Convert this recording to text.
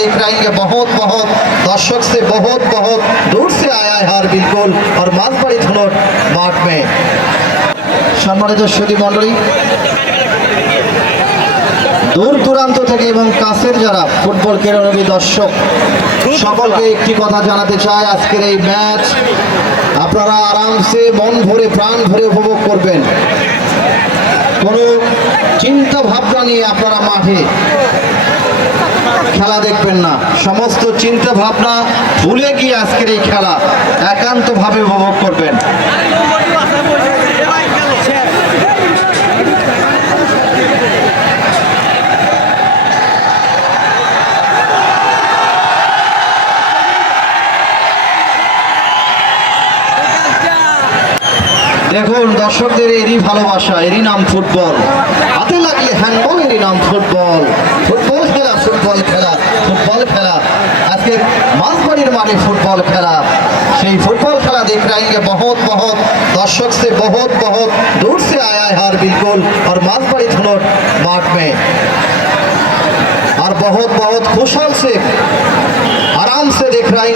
देख रहेंगे बहुत बहुत दर्शक से बहुत बहुत दूर से आया है हर बिल्कुल और मालबाड़ी धुनट माठ में সম্মানিত সুদী মণ্ডলী দূর দূরান্ত থেকে এবং কাছের যারা ফুটবল কেরণবী দর্শক সকলকে একটি কথা জানাতে চাই আজকের এই ম্যাচ আপনারা আরামসে মন ভরে প্রাণ ভরে উপভোগ করবেন কোনো চিন্তা ভাবনা নিয়ে আপনারা মাঠে খেলা দেখবেন না। সমস্ত চিন্তা ভাবনা ভুলে গিয়ে আজকের এই খেলা একান্তভাবে উপভোগ করবেন। দেখুন, দর্শকদের এরই ভালোবাসা, এরই নাম ফুটবল। হাতে লাগলে হ্যান্ডবল এরই নাম ফুটবল। मांस निर्माण फुटबॉल खेला সেই फुटबॉल खेला देख रहे हैं बहुत बहुत दर्शक से बहुत बहुत दूर से आया है हर बिल्कुल और मालपड़ी धुनोट माठ में और बहुत बहुत खुशहाल से आराम से देख रहे